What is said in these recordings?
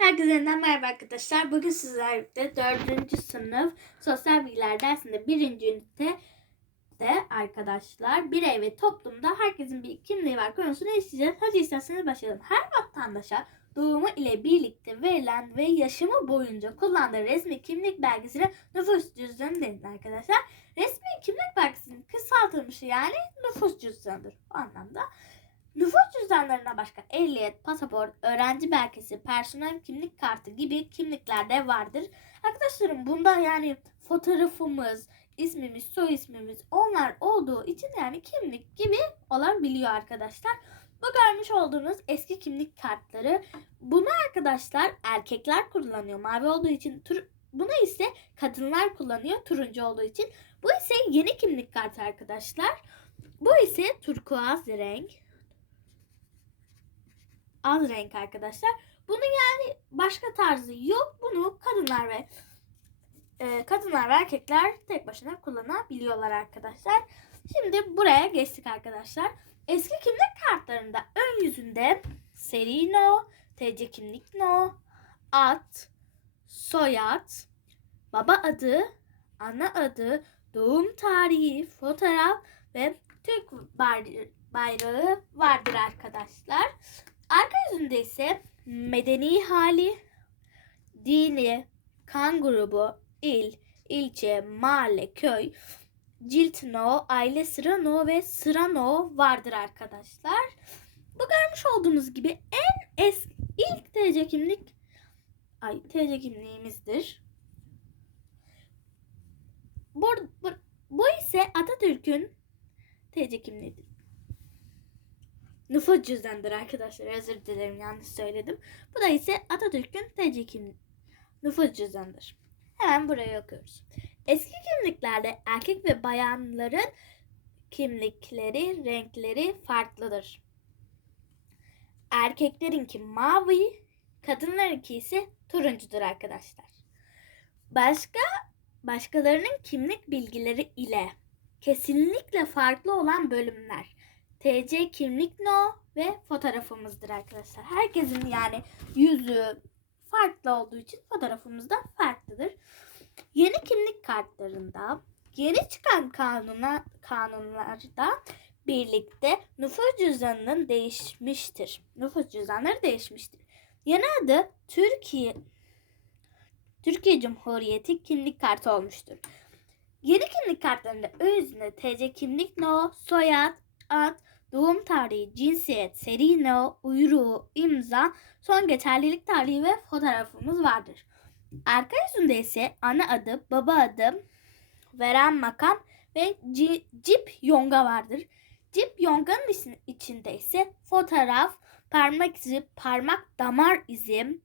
Herkese yeniden merhaba arkadaşlar. Bugün sizlerle birlikte 4. sınıf sosyal bilgiler dersinde 1. ünite de arkadaşlar birey ve toplumda herkesin bir kimliği var konusunu işleyeceğiz. Hadi isterseniz başlayalım. Her vatandaşa doğumu ile birlikte verilen ve yaşamı boyunca kullandığı resmi kimlik belgesine nüfus cüzdanı denir arkadaşlar. Resmi kimlik belgesinin kısaltılmışı yani nüfus cüzdanıdır o anlamda. Nüfus cüzdanlarına başka ehliyet, pasaport, öğrenci belgesi, personel kimlik kartı gibi kimlikler de vardır. Arkadaşlarım bunda yani fotoğrafımız, ismimiz, soy ismimiz onlar olduğu için yani kimlik gibi olabiliyor arkadaşlar. Bu görmüş olduğunuz eski kimlik kartları. Bunu arkadaşlar erkekler kullanıyor mavi olduğu için. Tur bunu ise kadınlar kullanıyor turuncu olduğu için. Bu ise yeni kimlik kartı arkadaşlar. Bu ise turkuaz renk az renk arkadaşlar. Bunun yani başka tarzı yok. Bunu kadınlar ve e, kadınlar ve erkekler tek başına kullanabiliyorlar arkadaşlar. Şimdi buraya geçtik arkadaşlar. Eski kimlik kartlarında ön yüzünde seri no, TC kimlik no, ad, soyad, baba adı, ana adı, doğum tarihi, fotoğraf ve Türk bayrağı vardır arkadaşlar. Arka yüzünde ise medeni hali, dini, kan grubu, il, ilçe, mahalle, köy, cilt no, aile sıra no ve sıra no vardır arkadaşlar. Bu görmüş olduğunuz gibi en eski ilk TC kimlik ay TC kimliğimizdir. Bu, bu, bu ise Atatürk'ün TC kimliğidir. Nüfus cüzdanıdır arkadaşlar. Özür dilerim yanlış söyledim. Bu da ise Atatürk'ün TC kimliği. Nüfus cüzdanıdır. Hemen buraya okuyoruz. Eski kimliklerde erkek ve bayanların kimlikleri, renkleri farklıdır. Erkeklerinki mavi, kadınlarınki ise turuncudur arkadaşlar. Başka başkalarının kimlik bilgileri ile kesinlikle farklı olan bölümler TC kimlik no ve fotoğrafımızdır arkadaşlar. Herkesin yani yüzü farklı olduğu için fotoğrafımız da farklıdır. Yeni kimlik kartlarında yeni çıkan kanuna, kanunlarda birlikte nüfus cüzdanının değişmiştir. Nüfus cüzdanları değişmiştir. Yeni adı Türkiye Türkiye Cumhuriyeti kimlik kartı olmuştur. Yeni kimlik kartlarında özünde TC kimlik no, soyad, ad, doğum tarihi, cinsiyet, seri no, uyruğu, imza, son geçerlilik tarihi ve fotoğrafımız vardır. Arka yüzünde ise ana adı, baba adı, veren makam ve ci- cip yonga vardır. Cip yonganın içinde ise fotoğraf, parmak izi, parmak damar izi,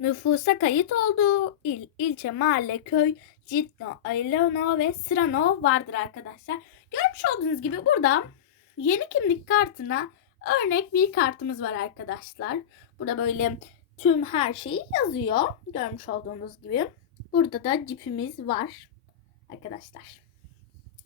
nüfusa kayıt olduğu il, ilçe, mahalle, köy, Citno, Ailono ve Sırano vardır arkadaşlar. Görmüş olduğunuz gibi burada yeni kimlik kartına örnek bir kartımız var arkadaşlar. Burada böyle tüm her şeyi yazıyor. Görmüş olduğunuz gibi. Burada da cipimiz var arkadaşlar.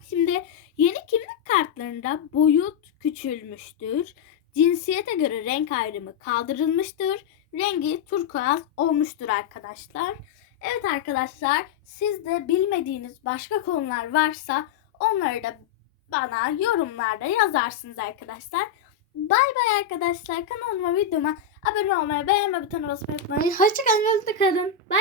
Şimdi yeni kimlik kartlarında boyut küçülmüştür. Cinsiyete göre renk ayrımı kaldırılmıştır. Rengi turkuaz olmuştur arkadaşlar. Evet arkadaşlar siz de bilmediğiniz başka konular varsa onları da bana yorumlarda yazarsınız arkadaşlar. Bay bay arkadaşlar. Kanalıma videoma abone olmayı, beğenme butonuna basmayı unutmayın. Hoşçakalın. Bay